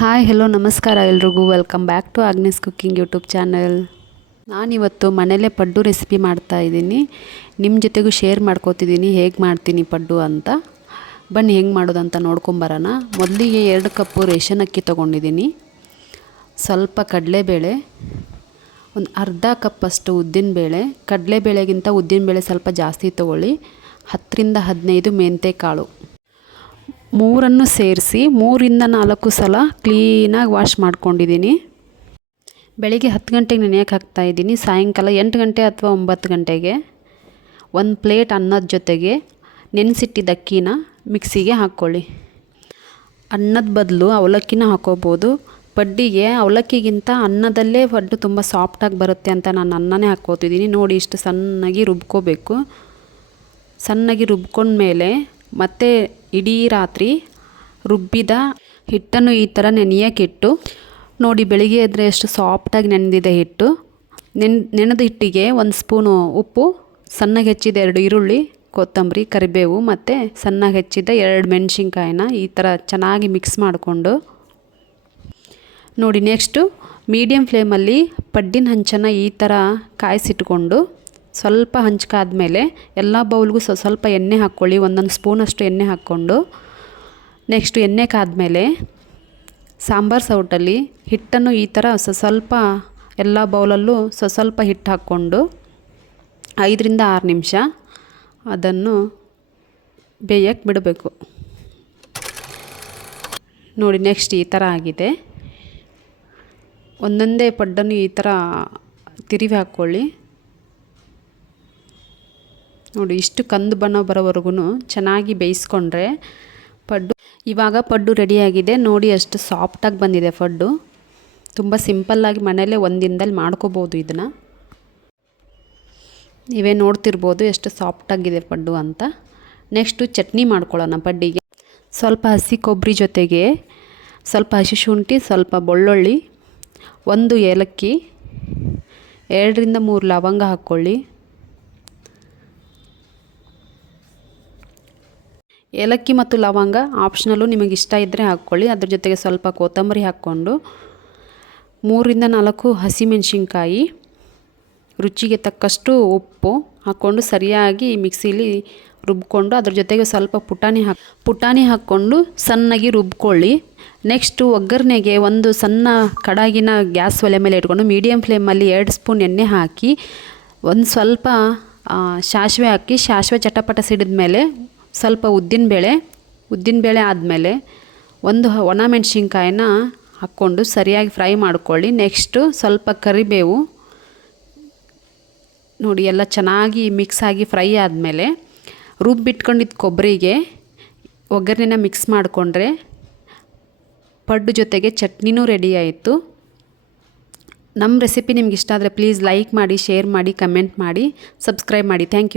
Hi hello ನಮಸ್ಕಾರ ಎಲ್ರಿಗೂ welcome back to Agnes cooking YouTube channel. ನಾನಿವತ್ತು ಮನೇಲೇ ಪಡ್ಡು ರೆಸಿಪಿ ಮಾಡ್ತಾಯಿದ್ದೀನಿ. ನಿಮ್ಮ ಜೊತೆಗೂ ಶೇರ್ ಮಾಡ್ಕೋತಿದ್ದೀನಿ ಹೇಗೆ ಮಾಡ್ತೀನಿ ಪಡ್ಡು ಅಂತ. ಬನ್ನಿ ಹೆಂಗೆ ಮಾಡೋದಂತ ನೋಡ್ಕೊಂಬರೋಣ. ಮೊದಲಿಗೆ 2 ಕಪ್ಪು ರೇಷನ್ ಅಕ್ಕಿ ತೊಗೊಂಡಿದ್ದೀನಿ, ಸ್ವಲ್ಪ ಕಡಲೆಬೇಳೆ, ಒಂದು ಅರ್ಧ ಕಪ್ಪಷ್ಟು ಉದ್ದಿನಬೇಳೆ. ಕಡಲೆಬೇಳೆಗಿಂತ ಉದ್ದಿನಬೇಳೆ ಸ್ವಲ್ಪ ಜಾಸ್ತಿ ತೊಗೊಳ್ಳಿ. 10 ರಿಂದ 15 ಮೆಂತ್ಯ ಕಾಳು, ಮೂರನ್ನು ಸೇರಿಸಿ 3 ರಿಂದ 4 ಸಲ ಕ್ಲೀನಾಗಿ ವಾಶ್ ಮಾಡ್ಕೊಂಡಿದ್ದೀನಿ. ಬೆಳಿಗ್ಗೆ 10 ಗಂಟೆಗೆ ನೆನೆಯೋಕೆ ಹಾಕ್ತಾಯಿದ್ದೀನಿ. ಸಾಯಂಕಾಲ 8 ಗಂಟೆ ಅಥವಾ 9 ಗಂಟೆಗೆ ಒಂದು ಪ್ಲೇಟ್ ಅನ್ನದ ಜೊತೆಗೆ ನೆನೆಸಿಟ್ಟಿದ್ದ ಅಕ್ಕಿನ ಮಿಕ್ಸಿಗೆ ಹಾಕ್ಕೊಳ್ಳಿ. ಅನ್ನದ ಬದಲು ಅವಲಕ್ಕಿನ ಹಾಕೋಬೋದು. ಪಡ್ಡಿಗೆ ಅವಲಕ್ಕಿಗಿಂತ ಅನ್ನದಲ್ಲೇ ಪಡ್ಡು ತುಂಬ ಸಾಫ್ಟಾಗಿ ಬರುತ್ತೆ ಅಂತ ನಾನು ಅನ್ನನೇ ಹಾಕ್ಕೋತಿದ್ದೀನಿ. ನೋಡಿ, ಇಷ್ಟು ಸಣ್ಣಗೆ ರುಬ್ಕೋಬೇಕು. ಸಣ್ಣಗೆ ರುಬ್ಕೊಂಡ್ಮೇಲೆ ಮತ್ತೆ ಇಡೀ ರಾತ್ರಿ ರುಬ್ಬಿದ ಹಿಟ್ಟನ್ನು ಈ ಥರ ನೆನೆಯೋಕ್ಕಿಟ್ಟು ನೋಡಿ, ಬೆಳಿಗ್ಗೆ ಎದ್ದರೆ ಎಷ್ಟು ಸಾಫ್ಟಾಗಿ ನೆನೆದಿದೆ ಹಿಟ್ಟು. ನೆನೆದ ಹಿಟ್ಟಿಗೆ 1 ಸ್ಪೂನು ಉಪ್ಪು, ಸಣ್ಣಗೆ ಹೆಚ್ಚಿದ 2 ಈರುಳ್ಳಿ, ಕೊತ್ತಂಬರಿ, ಕರಿಬೇವು ಮತ್ತು ಸಣ್ಣಗೆ ಹೆಚ್ಚಿದ 2 ಮೆಣಸಿನ್ಕಾಯಿನ ಈ ಥರ ಚೆನ್ನಾಗಿ ಮಿಕ್ಸ್ ಮಾಡಿಕೊಂಡು ನೋಡಿ. ನೆಕ್ಸ್ಟು ಮೀಡಿಯಮ್ ಫ್ಲೇಮಲ್ಲಿ ಪಡ್ಡಿನ ಹಂಚನ್ನು ಈ ಥರ ಕಾಯಿಸಿಟ್ಕೊಂಡು ಸ್ವಲ್ಪ ಹಂಚ್ಕಾದ್ಮೇಲೆ ಎಲ್ಲ ಬೌಲ್ಗೂ ಸ್ವಲ್ಪ ಎಣ್ಣೆ ಹಾಕ್ಕೊಳ್ಳಿ. 1 ಸ್ಪೂನಷ್ಟು ಎಣ್ಣೆ ಹಾಕ್ಕೊಂಡು ನೆಕ್ಸ್ಟು ಎಣ್ಣೆ ಕಾದ್ಮೇಲೆ ಸಾಂಬಾರು ಸೌಟಲ್ಲಿ ಹಿಟ್ಟನ್ನು ಈ ಥರ ಸ್ವಲ್ಪ ಎಲ್ಲ ಬೌಲಲ್ಲೂ ಸ್ವಲ್ಪ ಹಿಟ್ಟು ಹಾಕ್ಕೊಂಡು 5 ರಿಂದ 6 ನಿಮಿಷ ಅದನ್ನು ಬೇಯಕ್ಕೆ ಬಿಡಬೇಕು. ನೋಡಿ, ನೆಕ್ಸ್ಟ್ ಈ ಥರ ಆಗಿದೆ. ಒಂದೊಂದೇ ಪಡ್ಡನ್ನು ಈ ಥರ ತಿರುವಿ ಹಾಕ್ಕೊಳ್ಳಿ. ನೋಡಿ, ಇಷ್ಟು ಕಂದು ಬಣ್ಣ ಬರೋವರೆಗೂ ಚೆನ್ನಾಗಿ ಬೇಯಿಸ್ಕೊಂಡ್ರೆ ಪಡ್ಡು. ಇವಾಗ ಪಡ್ಡು ರೆಡಿಯಾಗಿದೆ. ನೋಡಿ, ಎಷ್ಟು ಸಾಫ್ಟಾಗಿ ಬಂದಿದೆ ಪಡ್ಡು. ತುಂಬ ಸಿಂಪಲ್ಲಾಗಿ ಮನೆಯಲ್ಲೇ 1 ದಿನದಲ್ಲಿ ಮಾಡ್ಕೋಬೋದು ಇದನ್ನು. ನೀವೇ ನೋಡ್ತಿರ್ಬೋದು ಎಷ್ಟು ಸಾಫ್ಟಾಗಿದೆ ಪಡ್ಡು ಅಂತ. ನೆಕ್ಸ್ಟು ಚಟ್ನಿ ಮಾಡ್ಕೊಳ್ಳೋಣ ಪಡ್ಡಿಗೆ. ಸ್ವಲ್ಪ ಹಸಿ ಕೊಬ್ಬರಿ ಜೊತೆಗೆ ಸ್ವಲ್ಪ ಹಸಿ ಶುಂಠಿ, ಸ್ವಲ್ಪ ಬೆಳ್ಳುಳ್ಳಿ, 1 ಏಲಕ್ಕಿ, 2 ರಿಂದ 3 ಲವಂಗ ಹಾಕ್ಕೊಳ್ಳಿ. ಏಲಕ್ಕಿ ಮತ್ತು ಲವಂಗ ಆಪ್ಷನಲ್ಲು, ನಿಮಗೆ ಇಷ್ಟ ಇದ್ದರೆ ಹಾಕ್ಕೊಳ್ಳಿ. ಅದ್ರ ಜೊತೆಗೆ ಸ್ವಲ್ಪ ಕೊತ್ತಂಬರಿ ಹಾಕ್ಕೊಂಡು 3 ರಿಂದ 4 ಹಸಿಮೆಣಸಿನ್ಕಾಯಿ, ರುಚಿಗೆ ತಕ್ಕಷ್ಟು ಉಪ್ಪು ಹಾಕ್ಕೊಂಡು ಸರಿಯಾಗಿ ಮಿಕ್ಸಿಲಿ ರುಬ್ಕೊಂಡು ಅದ್ರ ಜೊತೆಗೆ ಸ್ವಲ್ಪ ಪುಟಾಣಿ ಹಾಕ್ಕೊಂಡು ಸಣ್ಣಗೆ ರುಬ್ಕೊಳ್ಳಿ. ನೆಕ್ಸ್ಟು ಒಗ್ಗರಣೆಗೆ ಒಂದು ಸಣ್ಣ ಕಡಾಗಿನ ಗ್ಯಾಸ್ ಒಲೆ ಮೇಲೆ ಇಟ್ಕೊಂಡು ಮೀಡಿಯಮ್ ಫ್ಲೇಮಲ್ಲಿ 2 ಸ್ಪೂನ್ ಎಣ್ಣೆ ಹಾಕಿ ಒಂದು ಸ್ವಲ್ಪ ಸಾಸಿವೆ ಹಾಕಿ, ಸಾಸಿವೆ ಚಟಪಟ ಸಿಡಿದ ಮೇಲೆ ಸ್ವಲ್ಪ ಉದ್ದಿನಬೇಳೆ ಆದಮೇಲೆ 1 ಒಣ ಮೆಣಸಿನ್ಕಾಯಿನ ಹಾಕ್ಕೊಂಡು ಸರಿಯಾಗಿ ಫ್ರೈ ಮಾಡ್ಕೊಳ್ಳಿ. ನೆಕ್ಸ್ಟು ಸ್ವಲ್ಪ ಕರಿಬೇವು. ನೋಡಿ, ಎಲ್ಲ ಚೆನ್ನಾಗಿ ಮಿಕ್ಸ್ ಆಗಿ ಫ್ರೈ ಆದಮೇಲೆ ರುಬ್ಬಿಟ್ಕೊಂಡಿದ್ದ ಕೊಬ್ಬರಿಗೆ ಒಗ್ಗರಣೆನ ಮಿಕ್ಸ್ ಮಾಡಿಕೊಂಡ್ರೆ ಪಡ್ಡು ಜೊತೆಗೆ ಚಟ್ನಿನೂ ರೆಡಿ ಆಯಿತು. ನಮ್ಮ ರೆಸಿಪಿ ನಿಮ್ಗೆ ಇಷ್ಟ ಆದರೆ ಪ್ಲೀಸ್ ಲೈಕ್ ಮಾಡಿ, ಶೇರ್ ಮಾಡಿ, ಕಮೆಂಟ್ ಮಾಡಿ, ಸಬ್ಸ್ಕ್ರೈಬ್ ಮಾಡಿ. Thank you.